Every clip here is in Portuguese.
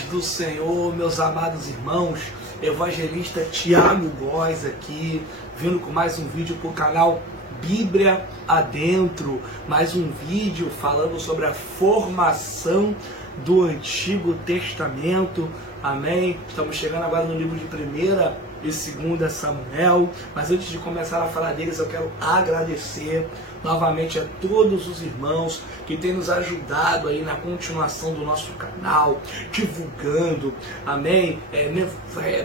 paz do Senhor, meus amados irmãos, evangelista Tiago Góes aqui, vindo com mais um vídeo para o canal Bíblia Adentro, mais um vídeo falando sobre a formação do Antigo Testamento, amém? Estamos chegando agora no livro de 1ª e 2ª Samuel, mas antes de começar a falar deles, eu quero agradecer novamente a todos os irmãos que têm nos ajudado aí na continuação do nosso canal, divulgando, amém,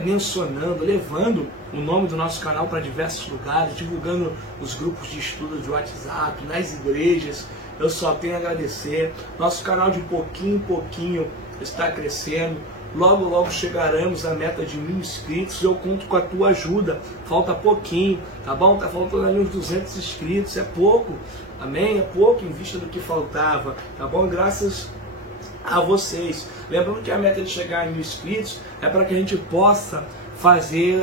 mencionando, levando o nome do nosso canal para diversos lugares, divulgando os grupos de estudo de WhatsApp, nas igrejas. Eu só tenho a agradecer. Nosso canal de pouquinho em pouquinho está crescendo. Logo, logo chegaremos à meta de 1000 inscritos. Eu conto com a tua ajuda. Falta pouquinho, tá bom? Tá faltando ali uns 200 inscritos. É pouco, amém? É pouco em vista do que faltava, tá bom? Graças a vocês. Lembrando que a meta de chegar a 1000 inscritos é para que a gente possa fazer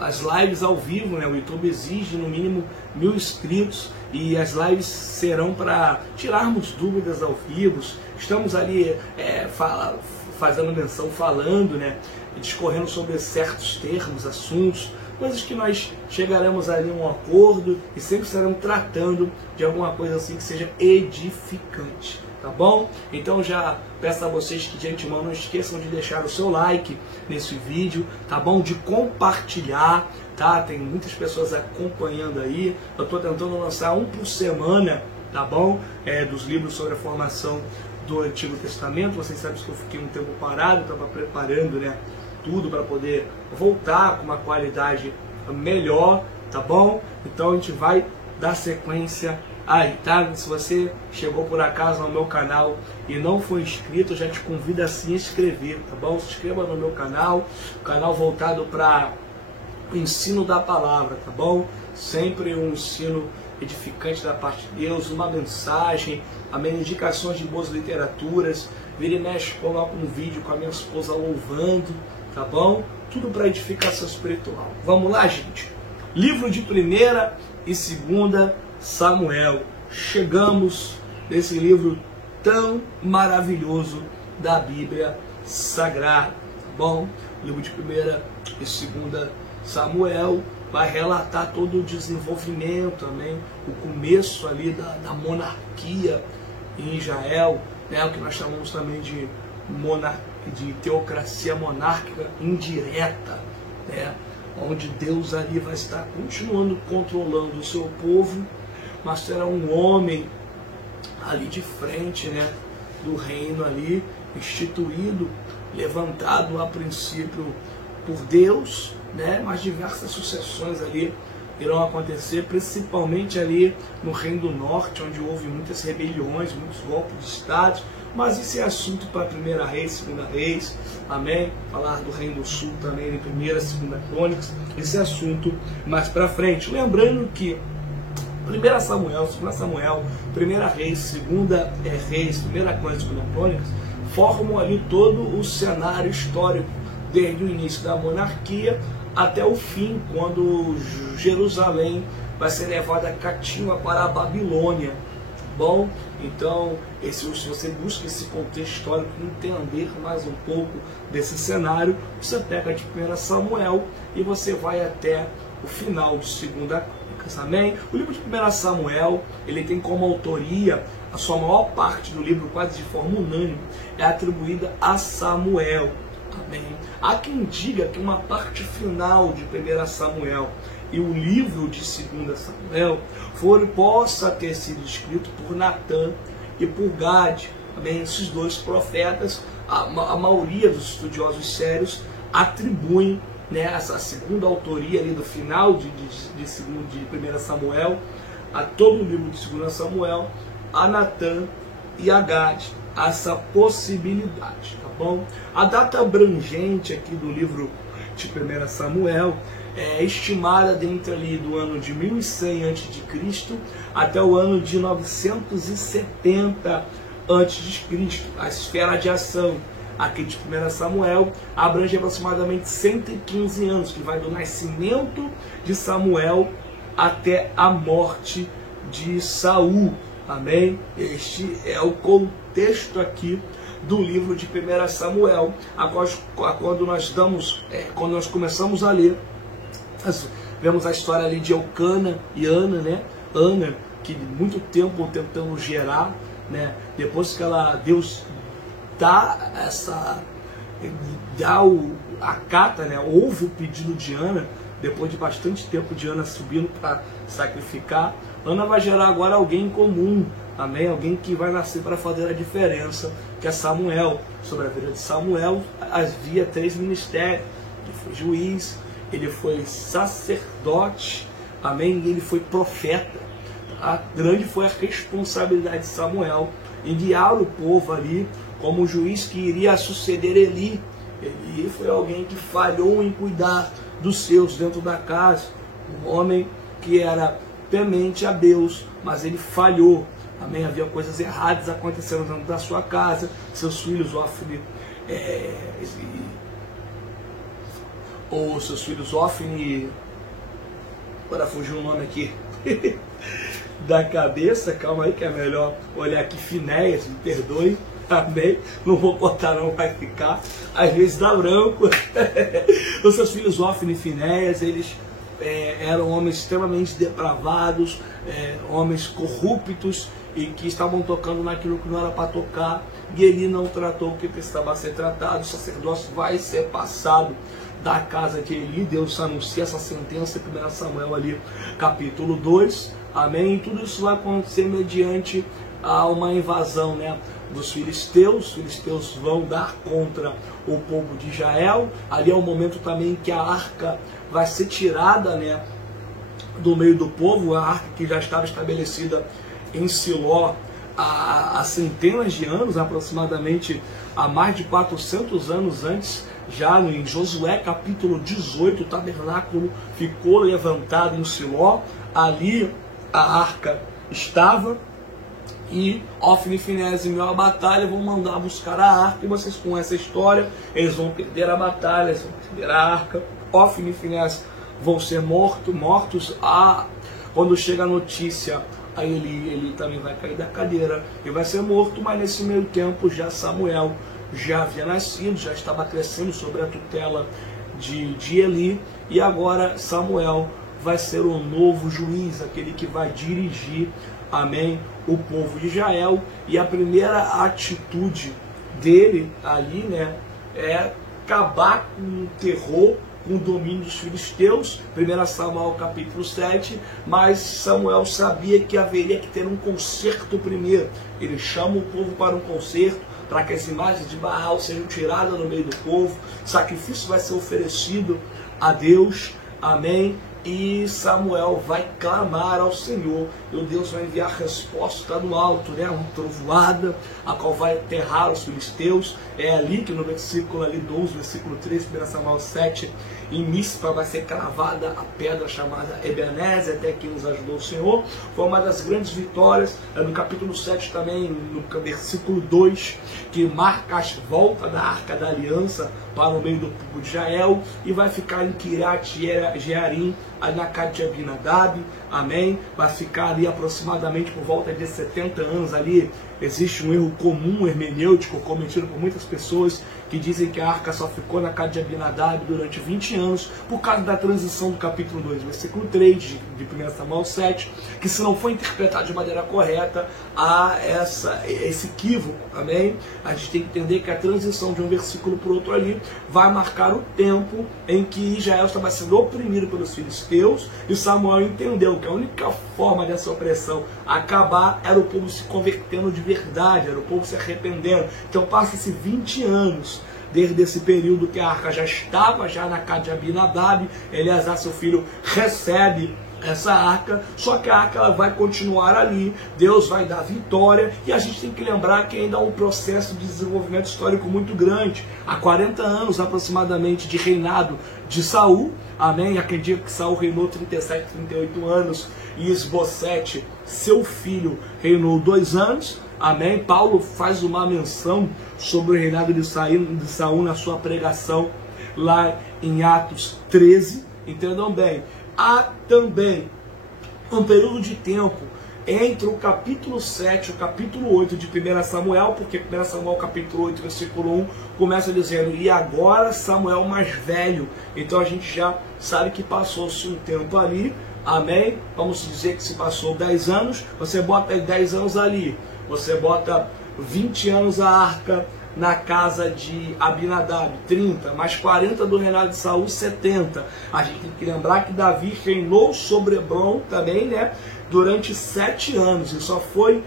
as lives ao vivo, né? O YouTube exige no mínimo 1000 inscritos e as lives serão para tirarmos dúvidas ao vivo. Estamos ali fazendo menção, falando, né? Discorrendo sobre certos termos, assuntos, coisas que nós chegaremos ali a um acordo e sempre estaremos tratando de alguma coisa assim que seja edificante. Tá bom? Então já peço a vocês que de antemão não esqueçam de deixar o seu like nesse vídeo, tá bom? De compartilhar, tá? Tem muitas pessoas acompanhando aí. Eu estou tentando lançar um por semana, tá bom? Dos livros sobre a formação do Antigo Testamento. Vocês sabem que eu fiquei um tempo parado, estava preparando, né, tudo para poder voltar com uma qualidade melhor, tá bom? Então a gente vai dar sequência aí, tá? Se você chegou por acaso no meu canal e não foi inscrito, eu já te convido a se inscrever, tá bom? Se inscreva no meu canal, canal voltado para o ensino da palavra, tá bom? Sempre um ensino edificante da parte de Deus, uma mensagem, amém, indicações de boas literaturas. Vira e mexe, coloco um vídeo com a minha esposa louvando, tá bom? Tudo para edificação espiritual. Vamos lá, gente? Livro de 1ª e 2ª Samuel. Chegamos nesse livro tão maravilhoso da Bíblia Sagrada, tá bom? O livro de 1ª e 2ª Samuel vai relatar todo o desenvolvimento, amém? O começo ali da monarquia em Israel, né? O que nós chamamos também de teocracia monárquica indireta, né? Onde Deus ali vai estar continuando controlando o seu povo, mas será um homem ali de frente, né, do reino ali, instituído, levantado a princípio por Deus, né, mas diversas sucessões ali irão acontecer, principalmente ali no Reino do Norte, onde houve muitas rebeliões, muitos golpes de Estado, mas isso é assunto para 1ª Reis, 2ª Reis, amém? Falar do Reino do Sul também, em 1ª e 2ª Crônicas, esse é assunto mais para frente. Lembrando que 1ª Samuel, 2ª Samuel, 1ª Reis, 2ª Reis, 1ª Crônicas e 2ª Crônicas, formam ali todo o cenário histórico, desde o início da monarquia até o fim, quando Jerusalém vai ser levada cativa para a Babilônia. Bom, então, se você busca esse contexto histórico, entender mais um pouco desse cenário, você pega de 1ª Samuel e você vai até o final de 2ª Crônicas, amém? O livro de 1ª Samuel, ele tem como autoria, a sua maior parte do livro, quase de forma unânime, é atribuída a Samuel. Amém. Há quem diga que uma parte final de 1ª Samuel e o livro de 2ª Samuel possa ter sido escrito por Natã e por Gade. Amém. Esses dois profetas, a maioria dos estudiosos sérios atribuem, né, essa segunda autoria ali do final de 1ª Samuel, a todo o livro de 2ª Samuel, a Natã e a Gade, essa possibilidade, tá bom? A data abrangente aqui do livro de 1ª Samuel é estimada dentro ali do ano de 1100 a.C. até o ano de 970 a.C. A esfera de ação aqui de 1ª Samuel abrange aproximadamente 115 anos, que vai do nascimento de Samuel até a morte de Saul. Amém? Este é o contexto aqui do livro de 1 Samuel, quando nós começamos a ler, nós vemos a história ali de Elcana e Ana, né? Ana, que muito tempo tentando gerar, né? Depois que Deus acata, né? Ouve o pedido de Ana, depois de bastante tempo de Ana subindo para sacrificar, Ana vai gerar agora alguém comum, amém? Alguém que vai nascer para fazer a diferença, que é Samuel. Sobre a vida de Samuel havia 3 ministérios: ele foi juiz, ele foi sacerdote, amém? E ele foi profeta. A grande foi a responsabilidade de Samuel em guiar o povo ali como o juiz que iria suceder Eli. Eli foi alguém que falhou em cuidar dos seus dentro da casa, um homem que era temente a Deus, mas ele falhou, amém? Havia coisas erradas acontecendo dentro da sua casa, seus filhos Ofni agora fugiu o nome aqui da cabeça, calma aí que é melhor olhar aqui, Finéias, me perdoe, amém? Não vou cortar não, vai ficar, às vezes dá branco. Os seus filhos Ofni e Finéias, eles eram homens extremamente depravados, homens corruptos, e que estavam tocando naquilo que não era para tocar, e ele não tratou o que precisava ser tratado. O sacerdócio vai ser passado da casa de Eli. Deus anuncia essa sentença em 1 Samuel ali, capítulo 2, amém? E tudo isso vai acontecer mediante a uma invasão, né, dos filisteus. Os filisteus vão dar contra o povo de Israel. Ali é o momento também que a arca vai ser tirada, né, do meio do povo, a arca que já estava estabelecida em Siló há centenas de anos, aproximadamente há mais de 400 anos antes. Já em Josué capítulo 18, o tabernáculo ficou levantado em Siló, ali a arca estava, e Ofni e Finéias, em meio à batalha, vão mandar buscar a arca, e vocês conhecem a história, eles vão perder a batalha, eles vão perder a arca, Ofni e Finéias vão ser mortos. Quando chega a notícia, aí ele também vai cair da cadeira e vai ser morto, mas nesse meio tempo já Samuel já havia nascido, já estava crescendo sob a tutela de Eli, e agora Samuel vai ser o novo juiz, aquele que vai dirigir, amém, o povo de Israel. E a primeira atitude dele ali, né, é acabar com o terror, com o domínio dos filisteus. 1 Samuel capítulo 7, mas Samuel sabia que haveria que ter um conserto primeiro. Ele chama o povo para um conserto, para que as imagens de Baal sejam tiradas do meio do povo, sacrifício vai ser oferecido a Deus, amém? E Samuel vai clamar ao Senhor, e o Deus vai enviar resposta do alto, né? Uma trovoada, a qual vai aterrar os filisteus. É ali que no versículo ali 12, versículo 3, 1 Samuel 7, em Mispa vai ser cravada a pedra chamada Ebenezer, até que nos ajudou o Senhor. Foi uma das grandes vitórias, no capítulo 7 também, no versículo 2, que marca a volta da Arca da Aliança para o meio do povo de Israel, e vai ficar em Kiriat Jearim, na casa de Abinadab, amém? Vai ficar ali aproximadamente por volta de 70 anos ali. Existe um erro comum hermenêutico cometido por muitas pessoas que dizem que a arca só ficou na casa de Abinadab durante 20 anos por causa da transição do capítulo 2, versículo 3 de 1 Samuel 7, que se não for interpretado de maneira correta, há esse equívoco, amém? A gente tem que entender que a transição de um versículo para o outro ali vai marcar o tempo em que Israel estava sendo oprimido pelos filisteus, e Samuel entendeu que a única forma dessa opressão acabar era o povo se convertendo de verdade, era o povo se arrependendo. Então passa-se 20 anos desde esse período que a arca já estava na casa de Abinadab. Eleazar, seu filho, recebe essa arca, só que a arca ela vai continuar ali, Deus vai dar vitória, e a gente tem que lembrar que ainda há um processo de desenvolvimento histórico muito grande. Há 40 anos aproximadamente de reinado de Saul, amém? Acredito que Saul reinou 37, 38 anos, e Esbocete, seu filho, reinou 2 anos, amém? Paulo faz uma menção sobre o reinado de Saul na sua pregação lá em Atos 13, entendam bem. Há também um período de tempo entre o capítulo 7 e o capítulo 8 de 1 Samuel, porque 1 Samuel capítulo 8, versículo 1, começa dizendo, e agora Samuel mais velho. Então a gente já sabe que passou-se um tempo ali, amém? Vamos dizer que se passou 10 anos, você bota 10 anos ali, você bota 20 anos a arca na casa de Abinadab, 30, mais 40 do reinado de Saul, 70. A gente tem que lembrar que Davi reinou sobre Hebron também, né? Durante 7 anos, e só foi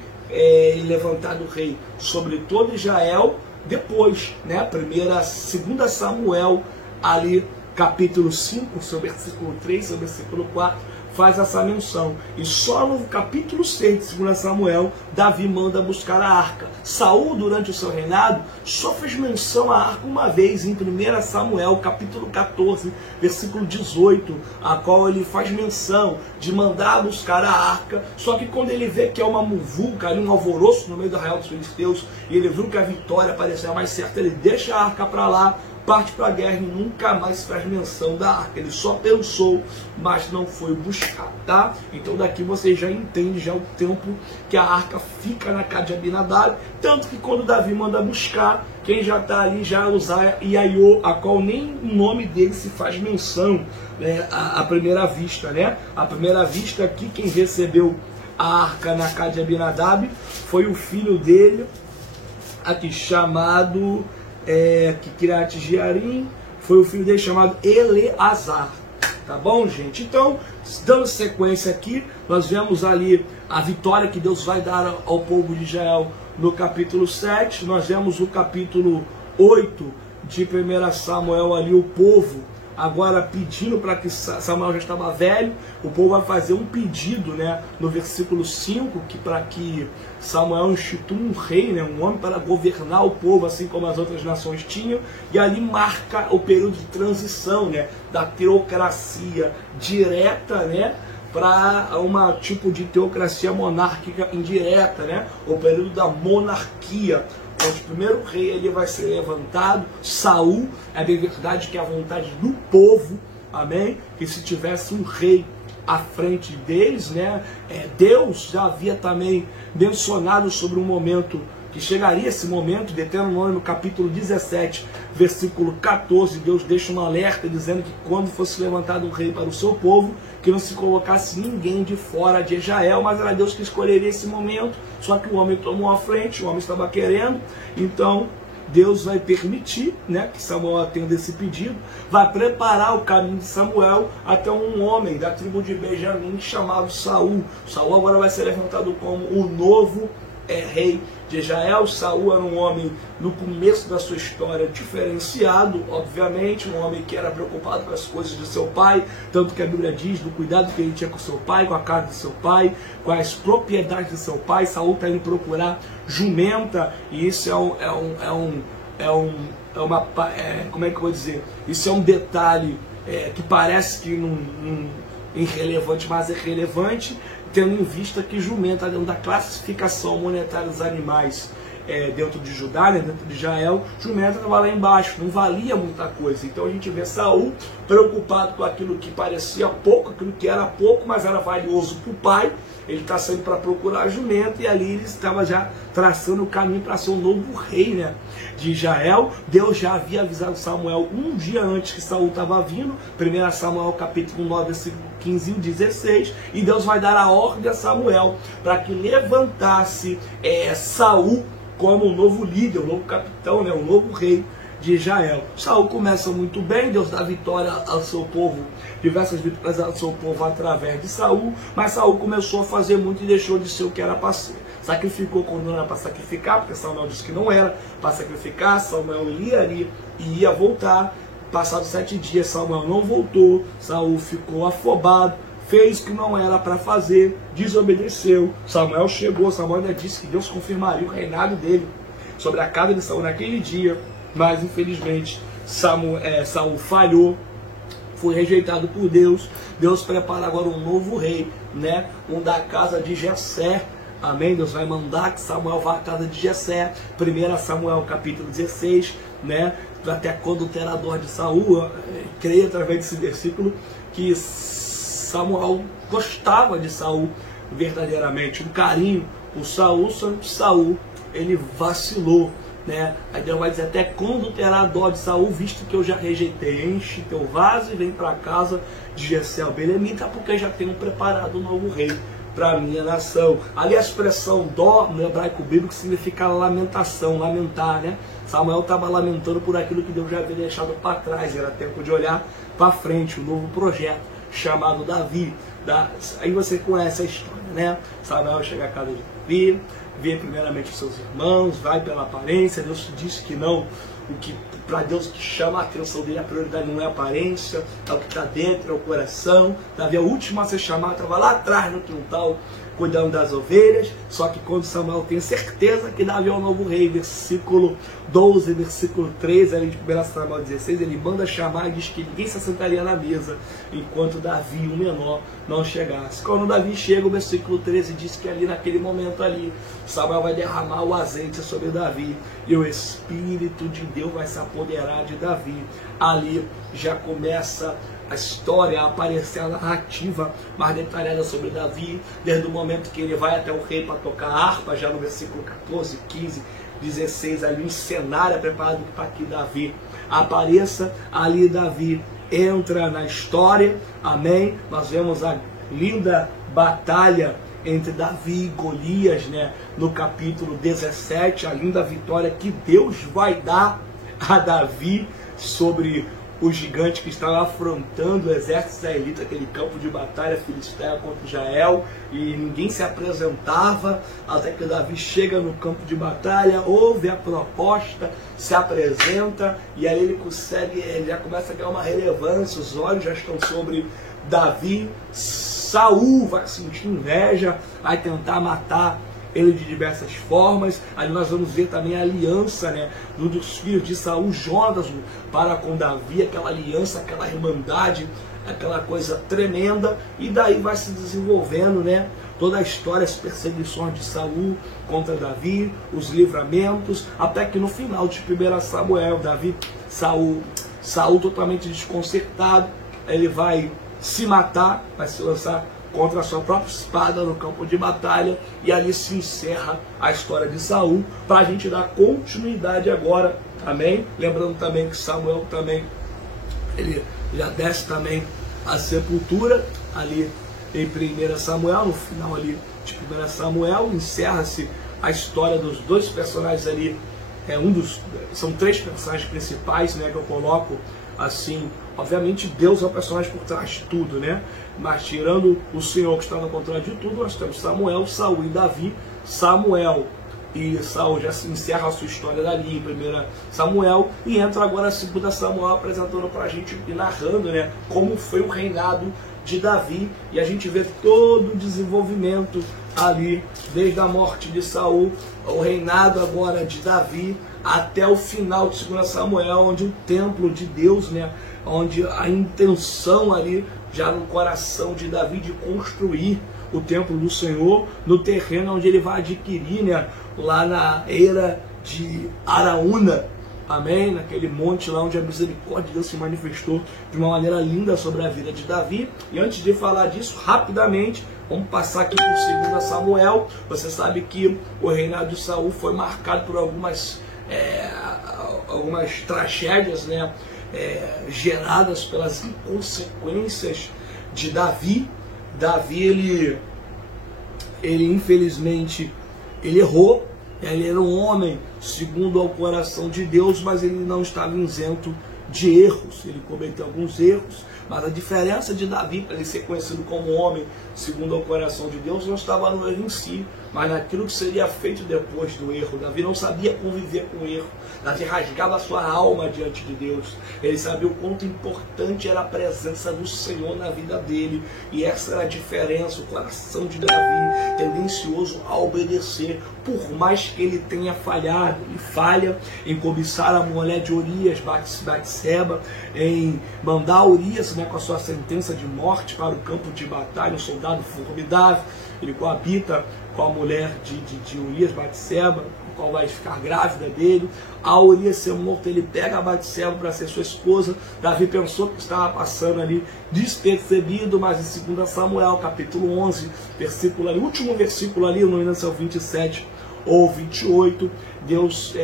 levantado rei sobre todo Israel depois, né? 2 Samuel, ali, capítulo 5, seu versículo 3, seu versículo 4, faz essa menção. E só no capítulo 6 de 2 Samuel, Davi manda buscar a arca. Saul, durante o seu reinado, só fez menção à arca uma vez, em 1 Samuel, capítulo 14, versículo 18, a qual ele faz menção de mandar buscar a arca. Só que quando ele vê que é uma muvuca, ali um alvoroço no meio do arraial dos filisteus, e ele viu que a vitória parecia mais certa, ele deixa a arca para lá, parte para a guerra e nunca mais faz menção da arca. Ele só pensou, mas não foi buscar, tá? Então daqui você já entende já o tempo que a arca fica na casa de Abinadab, tanto que quando Davi manda buscar, quem já está ali já usa Iaiô, a qual nem o nome dele se faz menção, né, à primeira vista, né? À primeira vista aqui, quem recebeu a arca na casa de Abinadab foi o filho dele, aqui chamado Kiriat Jearim, foi o filho dele chamado Eleazar, tá bom, gente? Então, dando sequência aqui, nós vemos ali a vitória que Deus vai dar ao povo de Israel no capítulo 7, nós vemos o capítulo 8 de 1 Samuel ali, o povo agora pedindo, para que Samuel já estava velho, o povo vai fazer um pedido, né, no versículo 5, que para que Samuel institua um rei, né, um homem para governar o povo, assim como as outras nações tinham, e ali marca o período de transição, né, da teocracia direta, né, para uma tipo de teocracia monárquica indireta, né, o período da monarquia, onde o primeiro rei ele vai ser levantado, Saul. É bem verdade que é a vontade do povo, amém? Que se tivesse um rei à frente deles, né? Deus já havia também mencionado sobre um momento que chegaria esse momento, Deuteronômio no capítulo 17, versículo 14, Deus deixa um alerta dizendo que quando fosse levantado um rei para o seu povo, que não se colocasse ninguém de fora de Israel, mas era Deus que escolheria esse momento, só que o homem tomou a frente, o homem estava querendo, então Deus vai permitir, né, que Samuel atenda esse pedido, vai preparar o caminho de Samuel até um homem da tribo de Benjamim chamado Saul. Saul agora vai ser levantado como o novo rei de Israel. Saul era um homem, no começo da sua história, diferenciado, obviamente, um homem que era preocupado com as coisas de seu pai, tanto que a Bíblia diz do cuidado que ele tinha com seu pai, com a casa de seu pai, com as propriedades de seu pai. Saul está indo procurar jumenta, e isso como é que eu vou dizer? Isso é um detalhe que parece que irrelevante, mas é relevante, tendo em vista que jumenta, dentro da classificação monetária dos animais dentro de Judá, né, dentro de Israel, jumenta estava lá embaixo, não valia muita coisa. Então a gente vê Saul preocupado com aquilo que parecia pouco, aquilo que era pouco, mas era valioso para o pai. Ele está saindo para procurar a jumenta, e ali ele estava já traçando o caminho para ser o novo rei, né, de Israel. Deus já havia avisado Samuel um dia antes que Saul estava vindo, 1 Samuel capítulo 9, versículo 15 e 16, e Deus vai dar a ordem a Samuel para que levantasse Saul como o novo líder, o novo capitão, né, o novo rei de Israel. Saul começa muito bem, Deus dá vitória ao seu povo, diversas vitórias ao seu povo através de Saul, mas Saul começou a fazer muito e deixou de ser o que era para ser. Sacrificou quando não era para sacrificar, porque Samuel disse que não era para sacrificar. Samuel ia ali e ia voltar. Passados 7 dias, Samuel não voltou, Saul ficou afobado, fez o que não era para fazer, desobedeceu. Samuel chegou, Samuel ainda disse que Deus confirmaria o reinado dele sobre a casa de Saul naquele dia, mas infelizmente Saul falhou, foi rejeitado por Deus. Deus prepara agora um novo rei, né? Um da casa de Jessé. Amém? Deus vai mandar que Samuel vá à casa de Jessé. 1 Samuel capítulo 16, né? Até quando o terador de Saul, creio através desse versículo que Samuel gostava de Saul, verdadeiramente um carinho por Saul, só que Saul, ele vacilou, né? Aí Deus vai dizer, até quando terá dó de Saul, visto que eu já rejeitei? Enche teu vaso e vem para a casa de Jessé o belemita, porque já tenho preparado um novo rei para a minha nação. Ali a expressão dó no hebraico bíblico significa lamentação, lamentar, né? Samuel estava lamentando por aquilo que Deus já havia deixado para trás, era tempo de olhar para frente, um novo projeto chamado Davi. Aí você conhece a história, né? Samuel chega à casa de Davi, vê primeiramente os seus irmãos, vai pela aparência. Deus disse que não, o que para Deus que chama a atenção dele, a prioridade não é a aparência, é o que está dentro, é o coração. Davi, a última a ser chamado, estava lá atrás no quintal, cuidando das ovelhas. Só que quando Samuel tem certeza que Davi é o novo rei, versículo 12, versículo 13, ali de 1 Samuel 16, ele manda chamar e diz que ninguém se assentaria na mesa enquanto Davi, o menor, não chegasse. Quando Davi chega, o versículo 13 diz que ali naquele momento ali, Samuel vai derramar o azeite sobre Davi e o Espírito de Deus vai se apoderar de Davi. Ali já começa a história, a aparecer a narrativa mais detalhada sobre Davi, desde o momento que ele vai até o rei para tocar harpa, já no versículo 14, 15, 16, ali um cenário preparado para que Davi apareça. Ali Davi entra na história, amém? Nós vemos a linda batalha entre Davi e Golias, né? No capítulo 17, a linda vitória que Deus vai dar a Davi sobre o gigante que estava afrontando o exército israelita, aquele campo de batalha filisteu contra Israel, e ninguém se apresentava, até que Davi chega no campo de batalha, ouve a proposta, se apresenta, e aí ele consegue, ele já começa a ganhar uma relevância, os olhos já estão sobre Davi. Saul vai sentir inveja, vai tentar matar ele de diversas formas. Ali nós vamos ver também a aliança, né, dos filhos de Saul, Jonas, para com Davi, aquela aliança, aquela irmandade, aquela coisa tremenda. E daí vai se desenvolvendo, né, toda a história, as perseguições de Saul contra Davi, os livramentos, até que no final de 1 Samuel, Saul totalmente desconcertado, ele vai se matar, vai se lançar contra a sua própria espada no campo de batalha, e ali se encerra a história de Saul, para a gente dar continuidade agora, amém? Lembrando também que Samuel também, ele já desce também a sepultura, ali em 1 Samuel, no final ali de 1 Samuel, encerra-se a história dos dois personagens ali, são três personagens principais, né, que eu coloco assim. Obviamente Deus é o personagem por trás de tudo, né? Mas tirando o Senhor que está no controle de tudo, nós temos Samuel, Saul e Davi. Samuel e Saul já se encerra a sua história dali em 1 Samuel, e entra agora a 2 Samuel apresentando para a gente e narrando, né, como foi o reinado de Davi, e a gente vê todo o desenvolvimento ali, desde a morte de Saul, o reinado agora de Davi, até o final de 2 Samuel, onde o templo de Deus, né, onde a intenção ali, já no coração de Davi, de construir o templo do Senhor, no terreno onde ele vai adquirir, né, lá na eira de Araúna, amém? Naquele monte lá onde a misericórdia de Deus se manifestou de uma maneira linda sobre a vida de Davi. E antes de falar disso, rapidamente, vamos passar aqui por 2 Samuel. Você sabe que o reinado de Saul foi marcado por algumas tragédias, né, geradas pelas inconsequências de Davi. Davi, ele infelizmente, ele errou. Ele era um homem segundo ao coração de Deus, mas ele não estava isento de erros. Ele cometeu alguns erros, mas a diferença de Davi, para ele ser conhecido como homem segundo ao coração de Deus, não estava no erro em si, mas naquilo que seria feito depois do erro. Davi não sabia conviver com o erro. Davi rasgava a sua alma diante de Deus. Ele sabia o quanto importante era a presença do Senhor na vida dele. E essa era a diferença, o coração de Davi, tendencioso a obedecer. Por mais que ele tenha falhado, ele falha em cobiçar a mulher de Urias, Batseba, em mandar Urias, né, com a sua sentença de morte para o campo de batalha, um soldado formidável. Ele coabita com a mulher de Urias, Batseba, a qual vai ficar grávida dele. Ao Urias ser morto, ele pega a Batseba para ser sua esposa. Davi pensou que estava passando ali despercebido, mas em 2 Samuel, capítulo 11, versículo ali, último versículo ali, não lembro se é o 27 ou 28, Deus,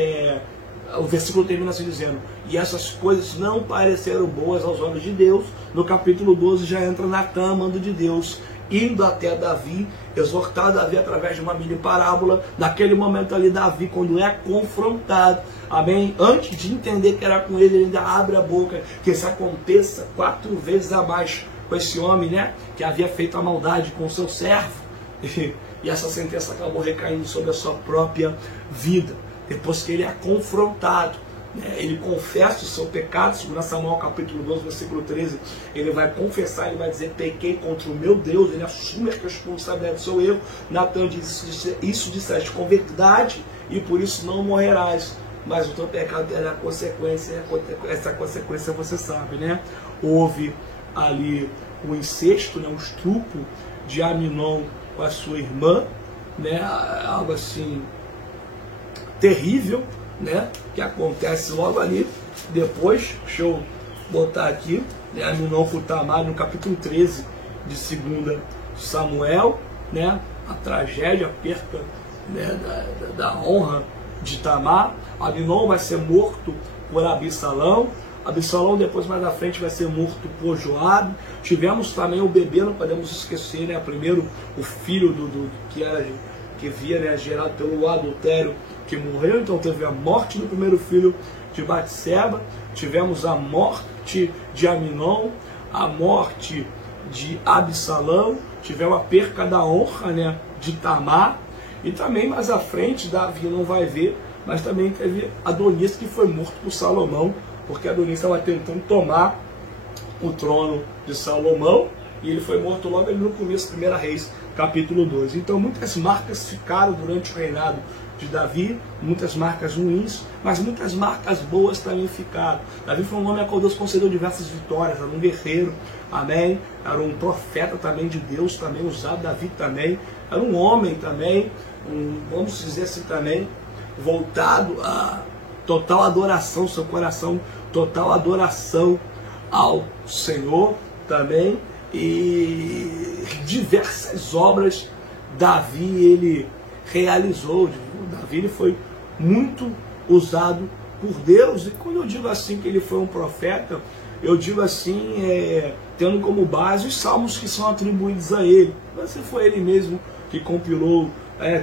o versículo termina assim dizendo: e essas coisas não pareceram boas aos olhos de Deus. No capítulo 12 já entra Natã, mando de Deus, indo até Davi, exortar Davi através de uma mini parábola. Naquele momento ali, Davi, quando é confrontado, amém, antes de entender que era com ele ainda abre a boca, que isso aconteça 4 vezes a mais com esse homem, né, que havia feito a maldade com o seu servo, e essa sentença acabou recaindo sobre a sua própria vida. Depois que ele é confrontado, ele confessa o seu pecado. 2 Samuel capítulo 12, versículo 13, ele vai confessar, ele vai dizer: pequei contra o meu Deus. Ele assume a responsabilidade do seu erro. Natan diz: isso disseste com verdade, e por isso não morrerás, mas o teu pecado terá consequência. Essa consequência você sabe, né? Houve ali o incesto, né, o estupro de Aminon com a sua irmã, né? Algo assim terrível, né, que acontece logo ali depois. Deixa eu botar aqui, né, Aminon com Tamar, no capítulo 13 de 2 Samuel, né, a tragédia, a perca, né, da honra de Tamar. Aminon vai ser morto por Absalão. Absalão depois, mais à frente, vai ser morto por Joabe. Tivemos também o bebê, não podemos esquecer, né, primeiro o filho que via, né, gerado pelo adultério, que morreu. Então teve a morte do primeiro filho de Batseba, tivemos a morte de Aminon, a morte de Absalão, tivemos a perca da honra, né, de Tamar, e também mais à frente, Davi não vai ver, mas também teve Adonias, que foi morto por Salomão, porque Adonias estava tentando tomar o trono de Salomão, e ele foi morto logo ali no começo, 1 Reis, capítulo 2. Então muitas marcas ficaram durante o reinado de Davi, muitas marcas ruins, mas muitas marcas boas também ficaram. Davi foi um homem a qual Deus concedeu diversas vitórias, era um guerreiro, amém, era um profeta também de Deus, também usado. Davi também era um homem também, vamos dizer assim também, voltado a total adoração, seu coração, total adoração ao Senhor também. E diversas obras Davi ele realizou. Davi ele foi muito usado por Deus. E quando eu digo assim que ele foi um profeta, eu digo assim, tendo como base os salmos que são atribuídos a ele. Mas se foi ele mesmo que compilou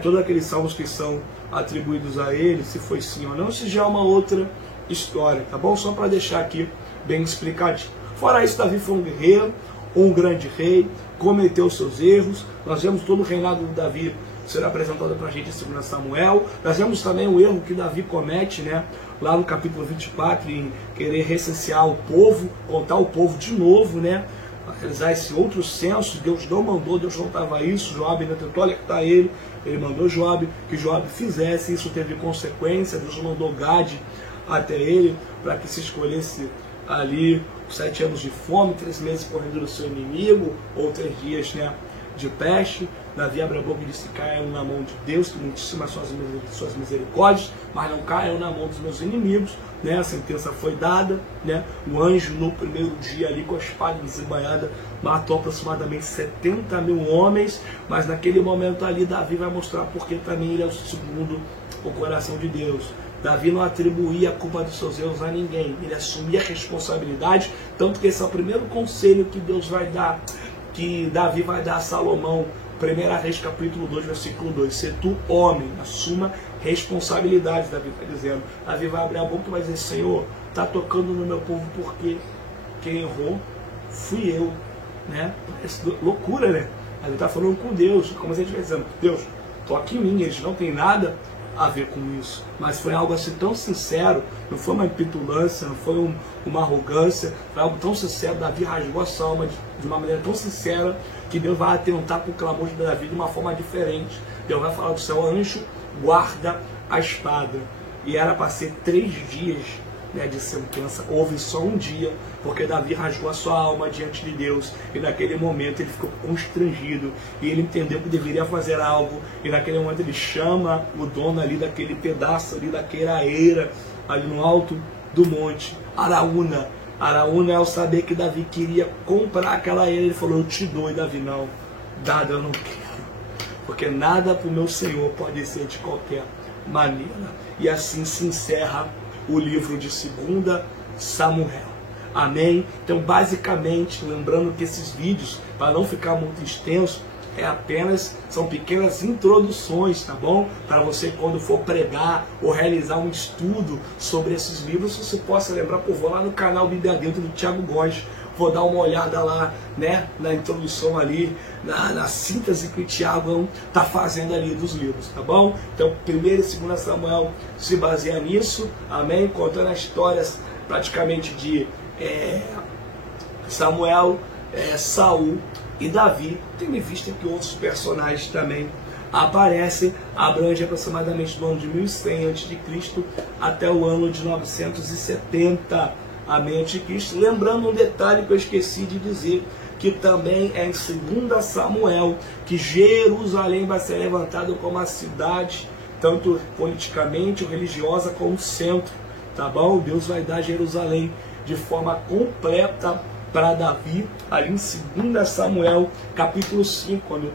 todos aqueles salmos que são atribuídos a ele, se foi sim ou não, isso já é uma outra história, tá bom? Só para deixar aqui bem explicadinho. Fora isso, Davi foi um guerreiro, um grande rei, cometeu seus erros. Nós vemos todo o reinado de Davi ser apresentado para a gente em 2 Samuel. Nós vemos também o erro que Davi comete, né, lá no capítulo 24, em querer recensear o povo, contar o povo de novo, né, realizar esse outro censo. Deus não mandou, Deus não estava isso. Joabe ainda tentou alertar ele mandou Joabe que Joabe fizesse, isso teve consequência. Deus mandou Gade até ele para que se escolhesse ali 7 anos de fome, 3 meses correndo do seu inimigo, ou 3 dias, né, de peste. Davi abre a boca e disse: caiam na mão de Deus, que muitíssimas são as suas misericórdias, mas não caiam na mão dos meus inimigos, né? A sentença foi dada, né? O anjo no primeiro dia ali com a espada desembainhada matou aproximadamente 70 mil homens, mas naquele momento ali Davi vai mostrar porque também ele é o segundo o coração de Deus. Davi não atribuía a culpa dos seus erros a ninguém, ele assumia a responsabilidade, tanto que esse é o primeiro conselho que Deus vai dar, que Davi vai dar a Salomão. 1 Reis capítulo 2, versículo 2. Se tu, homem, assuma responsabilidade, Davi está dizendo. Davi vai abrir a boca e vai dizer: Senhor, está tocando no meu povo porque quem errou fui eu, né? Parece loucura, né? Davi está falando com Deus, como a gente vai dizendo: Deus, toque em mim, eles não tem nada a ver com isso. Mas foi algo assim tão sincero, não foi uma petulância, não foi uma arrogância, foi algo tão sincero. Davi rasgou a sua alma de uma maneira tão sincera que Deus vai atentar para o clamor de Davi de uma forma diferente. Deus vai falar do céu: anjo, guarda a espada. E era para ser 3 dias né, de sentença. Houve só um dia, porque Davi rasgou a sua alma diante de Deus, e naquele momento ele ficou constrangido, e ele entendeu que deveria fazer algo, e naquele momento ele chama o dono ali daquele pedaço ali, daquela eira, ali no alto do monte, Araúna. Araúna é o saber que Davi queria comprar aquela eira, ele falou, eu te dou, e Davi, não, dada eu não quero, porque nada para o meu Senhor pode ser de qualquer maneira. E assim se encerra o livro de 2 Samuel. Amém? Então, basicamente, lembrando que esses vídeos, para não ficar muito extenso, são pequenas introduções, tá bom? Para você, quando for pregar ou realizar um estudo sobre esses livros, você possa lembrar, pô, vou lá no canal Bíblia Adentro do Thiago Góes, vou dar uma olhada lá, né, na introdução ali, na síntese que o Thiago está fazendo ali dos livros, tá bom? Então, 1 e 2 Samuel se baseia nisso, amém? Contando as histórias praticamente de Samuel, Saul e Davi, tendo em vista que outros personagens também aparecem, abrange aproximadamente do ano de 1100 a.C. até o ano de 970 a.C. Lembrando um detalhe que eu esqueci de dizer, que também é em 2 Samuel que Jerusalém vai ser levantada como a cidade, tanto politicamente ou religiosa, como centro, tá bom? Deus vai dar Jerusalém de forma completa para Davi, ali em 2 Samuel, capítulo 5, quando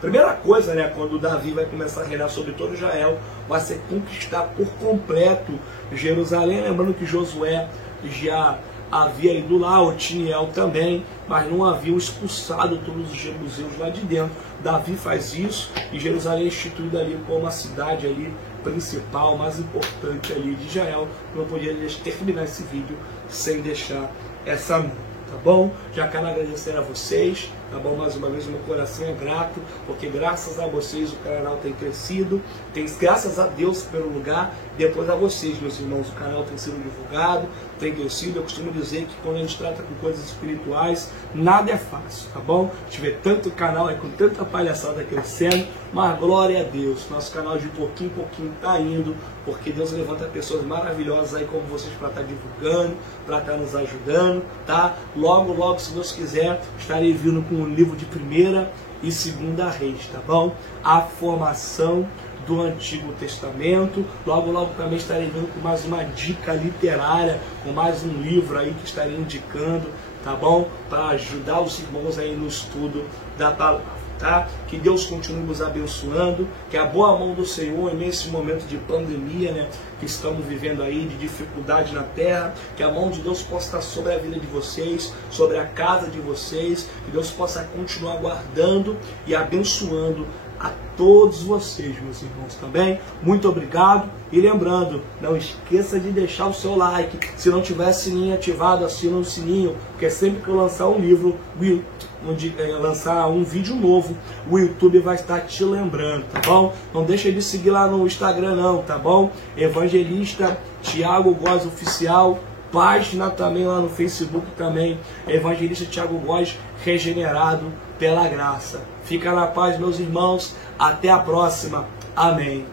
primeira coisa, né, quando Davi vai começar a reinar sobre todo Israel, vai ser conquistar por completo Jerusalém, lembrando que Josué já havia ido lá, Otiniel também, mas não haviam expulsado todos os jebuseus lá de dentro. Davi faz isso e Jerusalém é instituída ali como a cidade ali principal, mais importante ali de Israel. Não podia terminar esse vídeo sem deixar essa nota, tá bom? Já quero agradecer a vocês, tá bom? Mais uma vez o meu coração é grato, porque graças a vocês o canal tem crescido, graças a Deus pelo lugar, depois a vocês, meus irmãos, o canal tem sido divulgado, tem crescido. Eu costumo dizer que quando a gente trata com coisas espirituais, nada é fácil, tá bom? A gente vê tanto canal aí com tanta palhaçada crescendo, mas glória a Deus, nosso canal de pouquinho em pouquinho está indo, porque Deus levanta pessoas maravilhosas aí como vocês para estar divulgando, para estar nos ajudando, tá? Logo, logo, se Deus quiser, estarei vindo com um livro de 1ª e 2ª Reis, tá bom? A formação do Antigo Testamento. Logo, logo também estarei vindo com mais uma dica literária, com mais um livro aí que estarei indicando, tá bom? Para ajudar os irmãos aí no estudo da palavra. Tá? Que Deus continue nos abençoando, que a boa mão do Senhor nesse momento de pandemia, né, que estamos vivendo aí, de dificuldade na terra, que a mão de Deus possa estar sobre a vida de vocês, sobre a casa de vocês, que Deus possa continuar guardando e abençoando a todos vocês, meus irmãos, também. Muito obrigado. E lembrando, não esqueça de deixar o seu like. Se não tiver sininho ativado, assina o sininho, porque sempre que eu lançar um livro, lançar um vídeo novo, o YouTube vai estar te lembrando, tá bom? Não deixa de seguir lá no Instagram não, tá bom? Evangelista Thiago Góes Oficial, página também lá no Facebook também, Evangelista Thiago Góes Regenerado pela Graça. Fica na paz, meus irmãos, até a próxima, amém.